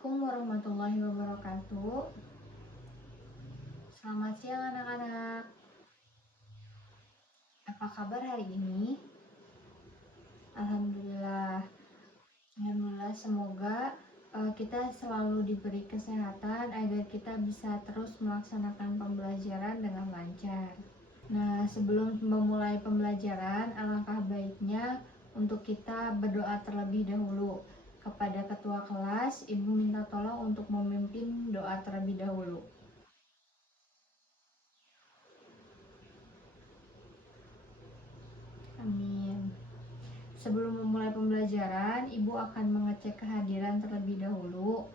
Assalamualaikum warahmatullahi wabarakatuh. Selamat siang anak-anak. Apa kabar hari ini? Alhamdulillah. Semoga kita selalu diberi kesehatan agar kita bisa terus melaksanakan pembelajaran dengan lancar. Nah, sebelum memulai pembelajaran, alangkah baiknya untuk kita berdoa terlebih dahulu. Kepada ketua kelas, Ibu minta tolong untuk memimpin doa terlebih dahulu. Amin. Sebelum memulai pembelajaran, Ibu akan mengecek kehadiran terlebih dahulu.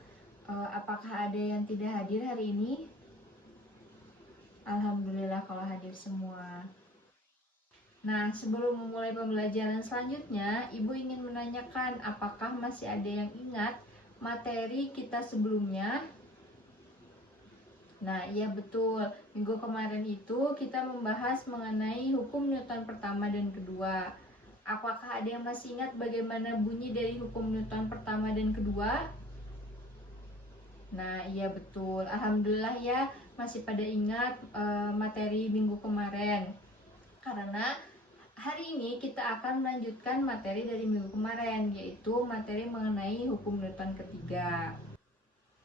Apakah ada yang tidak hadir hari ini? Alhamdulillah kalau hadir semua. Nah, sebelum memulai pembelajaran selanjutnya, Ibu ingin menanyakan apakah masih ada yang ingat materi kita sebelumnya? Nah, iya betul. Minggu kemarin itu kita membahas mengenai hukum Newton pertama dan kedua. Apakah ada yang masih ingat bagaimana bunyi dari hukum Newton pertama dan kedua? Nah, iya betul. Alhamdulillah ya, masih pada ingat materi minggu kemarin. Karena hari ini kita akan melanjutkan materi dari minggu kemarin, yaitu materi mengenai hukum Newton ketiga.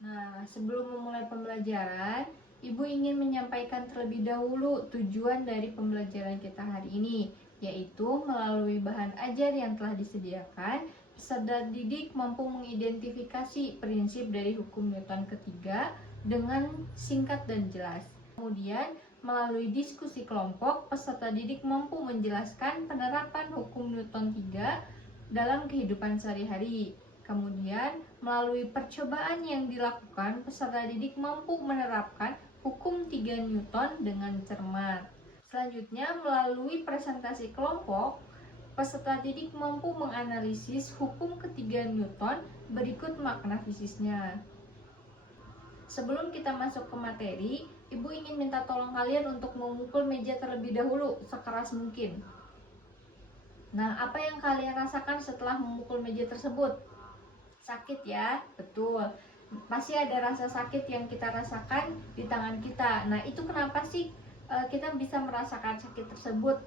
Nah, sebelum memulai pembelajaran, Ibu ingin menyampaikan terlebih dahulu tujuan dari pembelajaran kita hari ini, yaitu melalui bahan ajar yang telah disediakan, peserta didik mampu mengidentifikasi prinsip dari hukum Newton ketiga dengan singkat dan jelas. Kemudian, melalui diskusi kelompok, peserta didik mampu menjelaskan penerapan hukum Newton 3 dalam kehidupan sehari-hari. Kemudian, melalui percobaan yang dilakukan, peserta didik mampu menerapkan hukum 3 Newton dengan cermat. Selanjutnya, melalui presentasi kelompok, peserta didik mampu menganalisis hukum ketiga Newton berikut makna fisisnya. Sebelum kita masuk ke materi, Ibu ingin minta tolong kalian untuk memukul meja terlebih dahulu sekeras mungkin. Nah, apa yang kalian rasakan setelah memukul meja tersebut? Sakit ya? Betul. Masih ada rasa sakit yang kita rasakan di tangan kita. Nah, itu kenapa sih kita bisa merasakan sakit tersebut?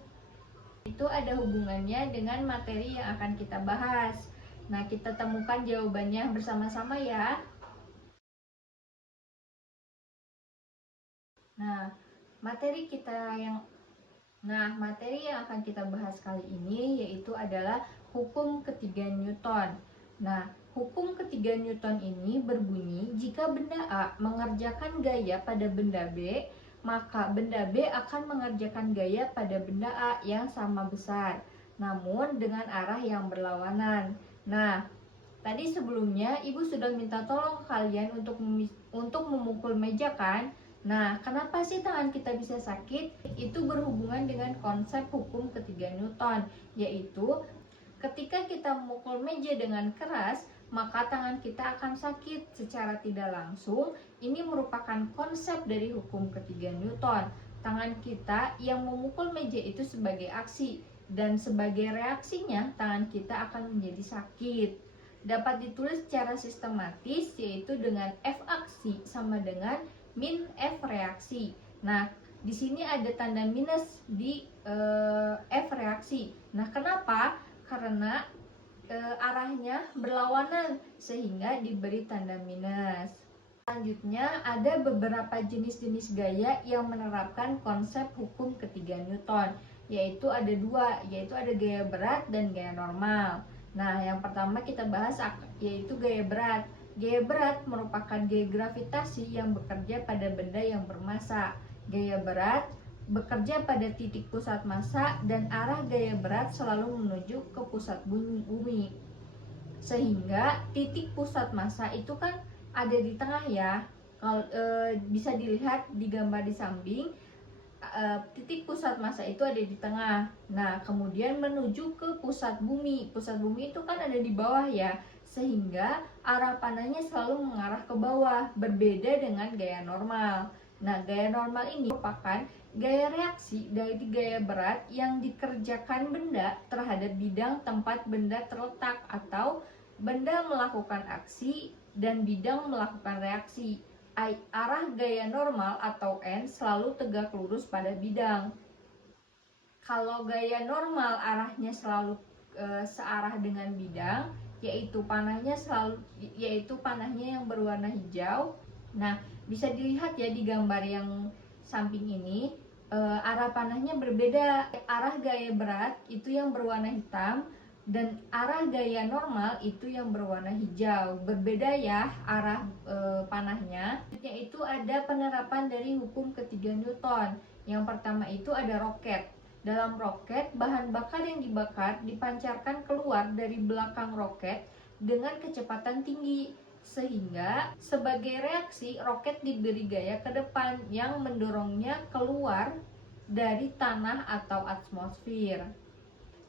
Itu ada hubungannya dengan materi yang akan kita bahas. Nah, kita temukan jawabannya bersama-sama ya. Nah, materi yang akan kita bahas kali ini yaitu adalah hukum ketiga Newton. Nah, hukum ketiga Newton ini berbunyi jika benda A mengerjakan gaya pada benda B, maka benda B akan mengerjakan gaya pada benda A yang sama besar, namun dengan arah yang berlawanan. Nah, tadi sebelumnya Ibu sudah minta tolong kalian untuk memukul meja kan? Nah, kenapa sih tangan kita bisa sakit? Itu berhubungan dengan konsep hukum ketiga Newton, yaitu ketika kita memukul meja dengan keras, maka tangan kita akan sakit secara tidak langsung. Ini merupakan konsep dari hukum ketiga Newton. Tangan kita yang memukul meja itu sebagai aksi, dan sebagai reaksinya tangan kita akan menjadi sakit. Dapat ditulis secara sistematis, yaitu dengan F aksi sama dengan min F reaksi. Nah, di sini ada tanda minus di F reaksi. Nah, kenapa? Karena arahnya berlawanan sehingga diberi tanda minus. Selanjutnya, ada beberapa jenis-jenis gaya yang menerapkan konsep hukum ketiga Newton, yaitu ada dua, yaitu ada gaya berat dan gaya normal. Nah, yang pertama kita bahas yaitu gaya berat. Gaya berat merupakan gaya gravitasi yang bekerja pada benda yang bermassa. Gaya berat bekerja pada titik pusat massa dan arah gaya berat selalu menuju ke pusat bumi. Sehingga titik pusat massa itu kan ada di tengah ya. Kalau bisa dilihat di gambar di samping, titik pusat massa itu ada di tengah. Nah, kemudian menuju ke pusat bumi. Pusat bumi itu kan ada di bawah ya. Sehingga arah panahnya selalu mengarah ke bawah, berbeda dengan gaya normal. Nah, gaya normal ini merupakan gaya reaksi dari gaya berat yang dikerjakan benda terhadap bidang tempat benda terletak atau benda melakukan aksi dan bidang melakukan reaksi. Arah gaya normal atau N selalu tegak lurus pada bidang. Kalau gaya normal arahnya selalu searah dengan bidang, yaitu panahnya yang berwarna hijau. Nah, bisa dilihat ya di gambar yang samping ini, arah panahnya berbeda. Arah gaya berat itu yang berwarna hitam dan arah gaya normal itu yang berwarna hijau. Berbeda ya arah panahnya. Yaitu ada penerapan dari hukum ketiga Newton. Yang pertama itu ada roket. Dalam roket, bahan bakar yang dibakar dipancarkan keluar dari belakang roket dengan kecepatan tinggi, sehingga sebagai reaksi roket diberi gaya ke depan yang mendorongnya keluar dari tanah atau atmosfer.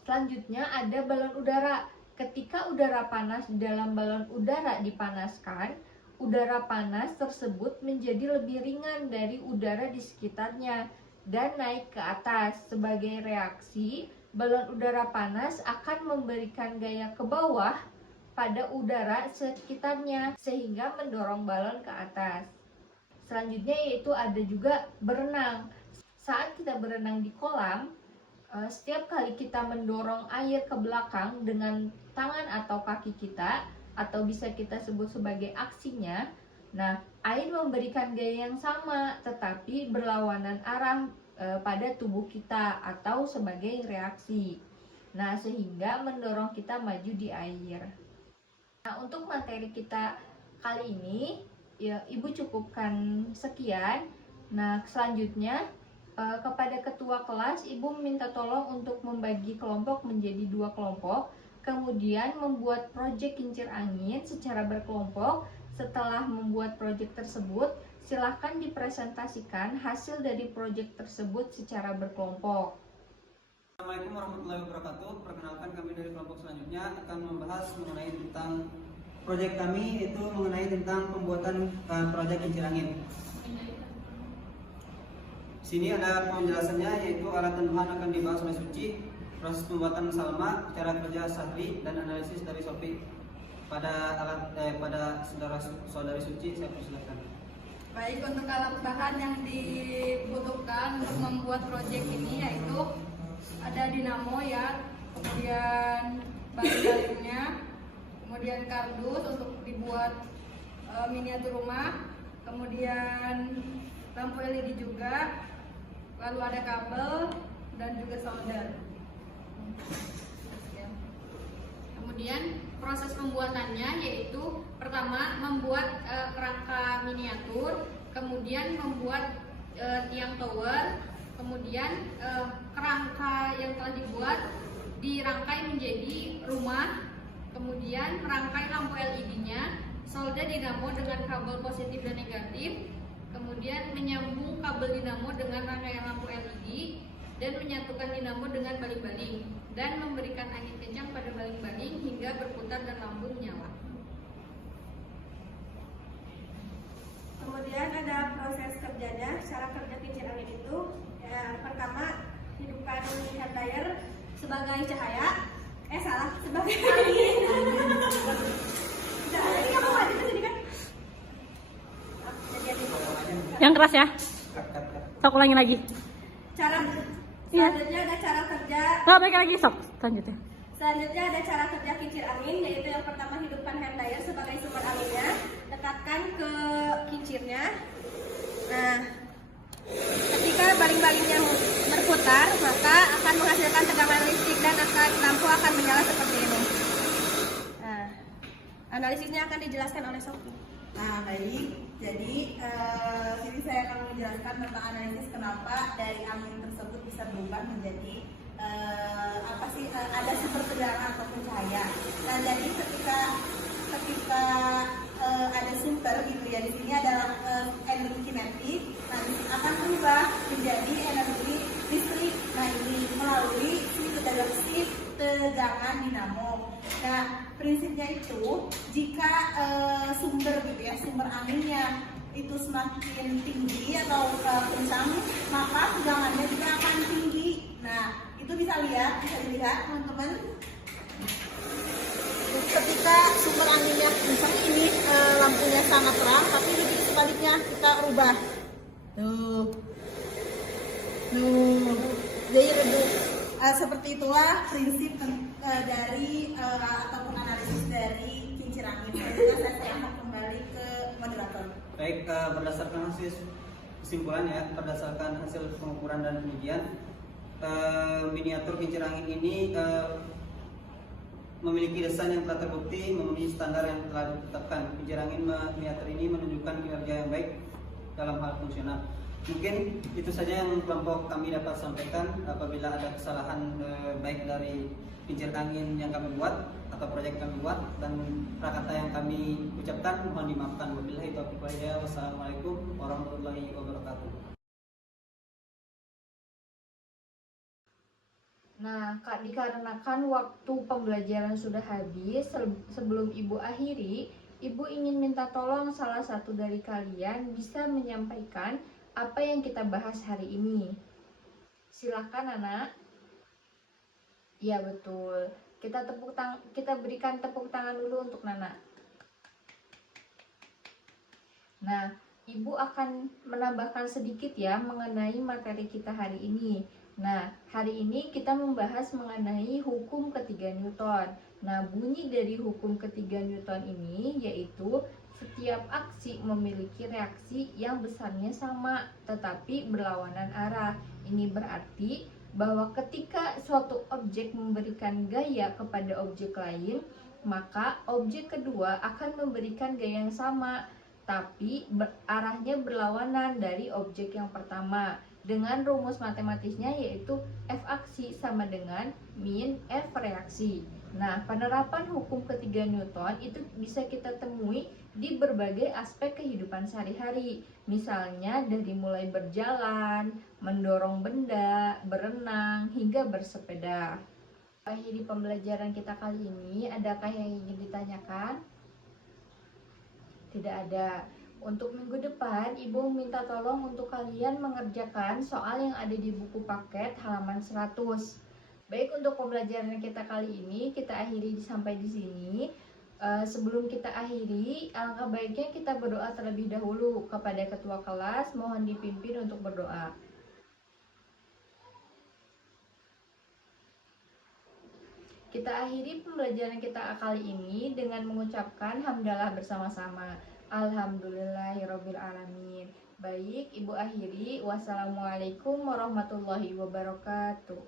Selanjutnya ada balon udara. Ketika udara panas di dalam balon udara dipanaskan, udara panas tersebut menjadi lebih ringan dari udara di sekitarnya dan naik ke atas. Sebagai reaksi, balon udara panas akan memberikan gaya ke bawah pada udara sekitarnya sehingga mendorong balon ke atas. Selanjutnya yaitu ada juga berenang. Saat kita berenang di kolam, setiap kali kita mendorong air ke belakang dengan tangan atau kaki kita, atau bisa kita sebut sebagai aksinya, nah, air memberikan gaya yang sama tetapi berlawanan arah pada tubuh kita atau sebagai reaksi. Nah, sehingga mendorong kita maju di air. Nah, untuk materi kita kali ini, ya, Ibu cukupkan sekian. Nah, selanjutnya kepada ketua kelas, Ibu minta tolong untuk membagi kelompok menjadi 2 kelompok, kemudian membuat proyek kincir angin secara berkelompok. Setelah membuat proyek tersebut, silakan dipresentasikan hasil dari proyek tersebut secara berkelompok. Assalamualaikum warahmatullahi wabarakatuh. Perkenalkan, kami dari kelompok selanjutnya akan membahas mengenai tentang proyek kami, yaitu mengenai tentang pembuatan proyek kincir angin. Sini ada penjelasannya, yaitu alat tentuan akan dibahas oleh Suci, proses pembuatan Salma, cara kerja Sahri, dan analisis dari Sofi. Pada saudari Suci, saya persilakan. Baik, untuk alat bahan yang dibutuhkan untuk membuat proyek ini yaitu ada dinamo ya, kemudian baling-balingnya, kemudian kardus untuk dibuat miniatur rumah, kemudian lampu LED juga, lalu ada kabel dan juga solder. Kemudian proses pembuatannya yaitu pertama membuat kerangka miniatur, kemudian membuat tiang tower, kemudian kerangka yang telah dibuat dirangkai menjadi rumah, kemudian merangkai lampu LED-nya, solder dinamo dengan kabel positif dan negatif, kemudian menyambung kabel dinamo dengan rangkaian lampu LED dan menyatukan dinamo dengan baling-baling dan memberikan angin kencang pada baling-baling hingga berputar dan lampu menyala. Kemudian ada proses kerjanya. Cara kerja kincir angin itu pertama hidupkan hair dryer sebagai cahaya. Sebagai angin. Jadi kamu wajib kesini kan? Yang keras ya. Sok ulangi lagi. Cara selanjutnya ada cara kerja. Oh, balik lagi sok. Selanjutnya. Selanjutnya ada cara kerja kincir angin, yaitu yang pertama hidupkan hair dryer sebagai sumber anginnya, dekatkan ke kincirnya. Nah, ketika baling-balingnya berputar, maka akan menghasilkan tegangan listrik dan lampu akan menyala seperti ini. Nah, analisisnya akan dijelaskan oleh Sofi. Nah, baik. Jadi sini saya akan menjelaskan tentang analisis kenapa dari angin tersebut bisa berubah menjadi ada sumber tegangan ataupun cahaya. Nah, jadi ketika ada sumber gitu ya, di sini adalah energi kinetik, nanti akan berubah menjadi energi listrik. Nah, ini melalui tegangan dinamo. Nah, prinsipnya itu jika sumber gitu ya, sumber anginnya itu semakin tinggi atau kencang, maka tegangannya juga akan tinggi. Nah, itu bisa dilihat teman-teman. Ketika sumber anginnya kencang, ini sangat terang, tapi begitu sebaliknya kita rubah. Tuh. Jadi redup. Seperti itulah prinsip dari ataupun analisis dari kincir angin. Saya akan kembali ke moderator. Baik, berdasarkan hasil kesimpulan ya, berdasarkan hasil pengukuran dan penelitian, miniatur kincir angin ini memiliki desain yang telah terbukti memenuhi standar yang telah ditetapkan. Kincir angin miniatur ini menunjukkan kinerja yang baik dalam hal fungsional. Mungkin itu saja yang kelompok kami dapat sampaikan. Apabila ada kesalahan baik dari kincir angin yang kami buat atau proyek kami buat dan prakata yang kami ucapkan, mohon dimaafkan. Wabillahi taufiq wal hidayah. Wassalamualaikum warahmatullahi wabarakatuh. Nah, Kak, dikarenakan waktu pembelajaran sudah habis, sebelum Ibu akhiri, Ibu ingin minta tolong salah satu dari kalian bisa menyampaikan apa yang kita bahas hari ini. Silakan, anak. Ya, betul. Kita berikan tepuk tangan dulu untuk Nana. Nah, Ibu akan menambahkan sedikit ya mengenai materi kita hari ini. Nah, hari ini kita membahas mengenai hukum ketiga Newton. Nah, bunyi dari hukum ketiga Newton ini yaitu setiap aksi memiliki reaksi yang besarnya sama tetapi berlawanan arah. Ini berarti bahwa ketika suatu objek memberikan gaya kepada objek lain, maka objek kedua akan memberikan gaya yang sama tapi arahnya berlawanan dari objek yang pertama. Dengan rumus matematisnya yaitu F aksi sama dengan min F reaksi. Nah, penerapan hukum ketiga Newton itu bisa kita temui di berbagai aspek kehidupan sehari-hari. Misalnya dari mulai berjalan, mendorong benda, berenang, hingga bersepeda. Akhiri pembelajaran kita kali ini, adakah yang ingin ditanyakan? Tidak ada. Untuk minggu depan, Ibu minta tolong untuk kalian mengerjakan soal yang ada di buku paket halaman 100. Baik, untuk pembelajaran kita kali ini kita akhiri sampai di sini. Sebelum kita akhiri, alangkah baiknya kita berdoa terlebih dahulu kepada ketua kelas. Mohon dipimpin untuk berdoa. Kita akhiri pembelajaran kita kali ini dengan mengucapkan hamdalah bersama-sama. Alhamdulillahirabbil alamin. Baik, Ibu akhiri. Wassalamualaikum warahmatullahi wabarakatuh.